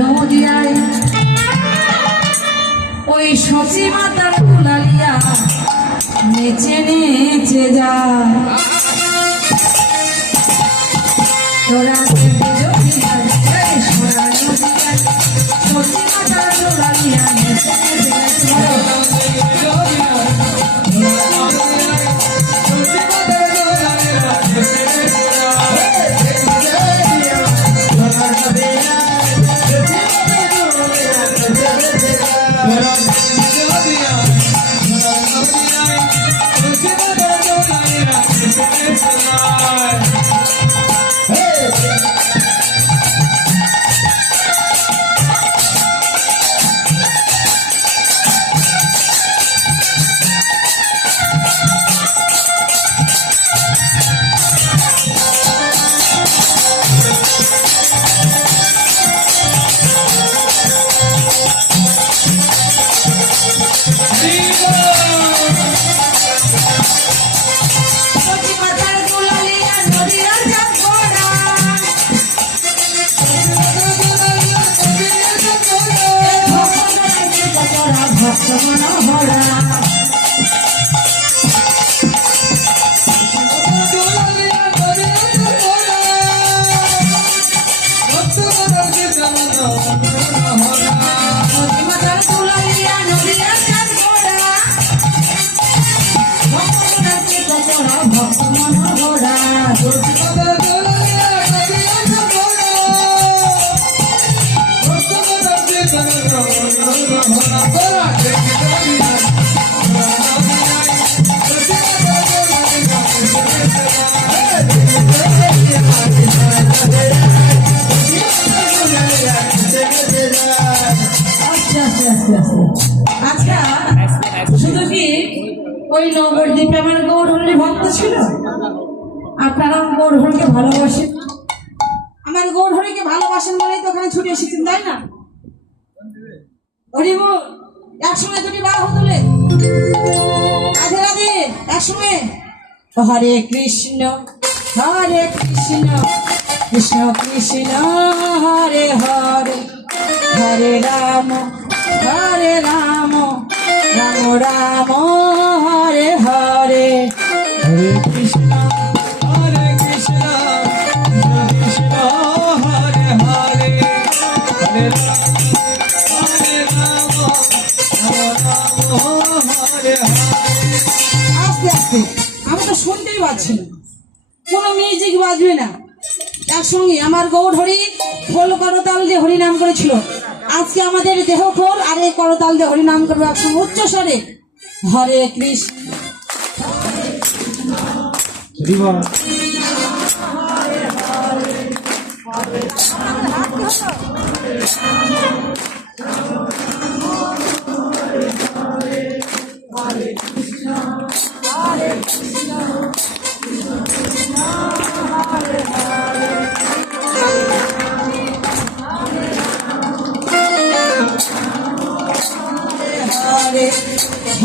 নদিয়ায়। ওই সচি মাতা কুলালিয়া নেচে নেচে যা সচি Senhor. আস্তে আস্তে আস্তে আচ্ছা শুধু কি ওই ছিল? ভালোবাসেন? আমার ভালোবাসেন বলেই তো তাই না? রাধে হরে কৃষ্ণ হরে কৃষ্ণ। কৃষ্ণ কৃষ্ণ, হরে হরে হরে রাম হরে রাম রাম রাম, হরে হরে। হরে কৃষ্ণ হরে কৃষ্ণ কৃষ্ণ, হরে হরে। হরে হরে রাম রাম, হরে হরে। আস্তে আস্তে, আমি তো শুনতেই পাচ্ছি না। কোনো মিউজিক বাজবে না। একসঙ্গে আমার গৌর হরি খোল করতাল দিয়ে হরি নাম করেছিল। আজকে আমাদের দেহ খোল আর এই করতাল দিয়ে হরি নাম করব একসঙ্গে উচ্চ স্বরে। হরে কৃষ্ণ। হরিবল হরে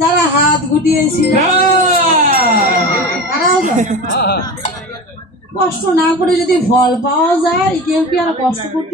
তারা হাত গুটিয়েছিল কষ্ট না করে যদি ফল পাওয়া যায়, কেউ কি আর কষ্ট করতে